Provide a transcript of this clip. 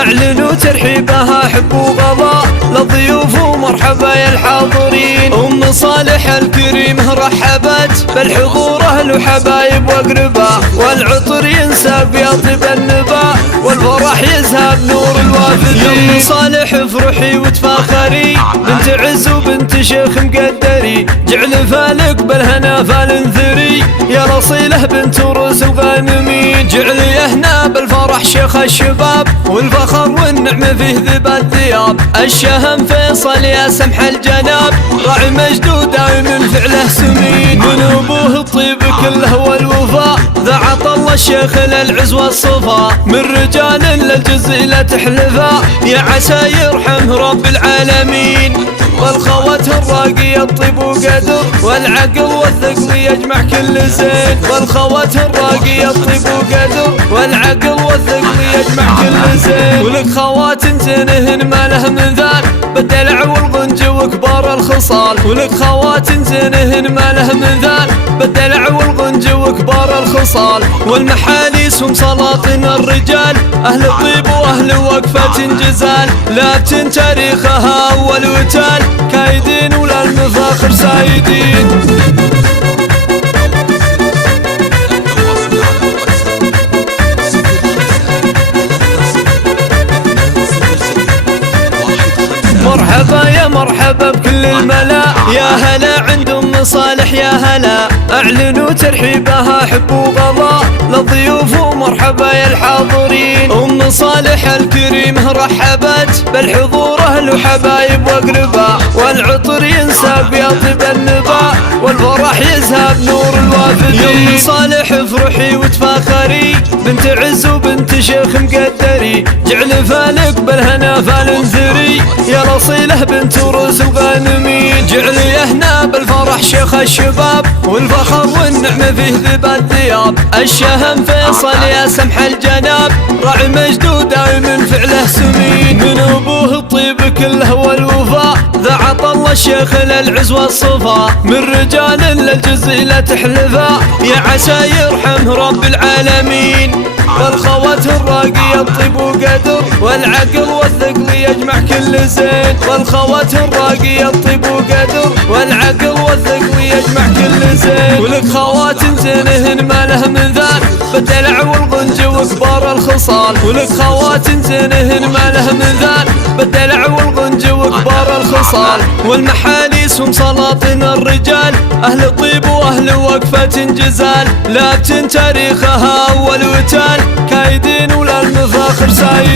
اعلنوا ترحيبها حب وغضاء للضيوف ومرحبا يا الحاضرين. ام صالح الكريمه رحبت بالحضور اهل وحبايب واقرباء، والعطر ينساب يطيب النباء والفرح يزهب نور الوافدين. ام صالح افرحي وتفاخري بنت عز وبنت شيخ مقدري، جعل فالك بالهنا فالنثري يا الاصيله بنت روس الغانمين. جعل يهنا بالفرح شيخ الشباب والفخر والنعمه فيه ذب الثياب. الشهم فيصل يا سمح الجناب راعي مجد دائم فعله سمين. من ابوه الطيب كله والوفاء ذا عطى الله الشيخ للعز والصفا، من رجال للجزيله تحلفا يا عسى يرحمه رب العالمين. والخوات الراقية الطيب وقدر والعقل والثقل يجمع كل زين. والخوات الراقية الطيب وقدر والعقل والثقل يجمع كل زين. ولك خوات زينهن ما له مثال بالدلع والغنج وكبار الخصال. ولك خوات زينهن ما له مثال بالدلع والغنج وكبار الخصال. والمحاليس هم سلاطين الرجال اهل الطيب واهل وقفة جزال، لابتن تاريخها اول وتال كايدين ولا المفاخر سايدين. مرحبا يا مرحبا بكل الملا، يا هلا عند ام صالح يا هلا. اعلنوا ترحيبها حب وغضاء للضيوف ومرحبا يا الحاضرين. ام صالح الكريمه رحبت بالحضور اهل وحبايب واقرباء، والعطر ينساب يطيب النباء والفرح يزهب نور الوافدين. يا ام صالح افرحي وتفاخري بنت عز وبنت شيخ مقدري، جعل فالك بالهنا فالنثري يا الاصيله بنت روس الغانمين. جعل يهنا بالفرح شيخ الشباب والفخر والنعمه فيه ذب الثياب. الشهم فيصل يا سمح الجناب راعي مجد دائم فعله سمين. من ابوه الطيب كله والوفاء ذا عطى الله الشيخ للعز والصفا، من رجال للجزيله تحلفا يا عسى يرحمه رب العالمين. والخوات الراقية الطيب وقدر والعقل والثقل يجمع كل زين. والخوات الراقية الطيب وقدر والعقل والثقل يجمع كل زين. ولك خوات زينهن ما له مثال بالدلع والغنج وكبار الخصال. ولك خوات زينهن ما له مثال بالدلع والغنج وكبار الخصال. والمحاليس هم سلاطين الرجال اهل الطيب واهل وقفة جزال، لابتن تاريخها اول وتال كايدين ولا المفاخر سايدين.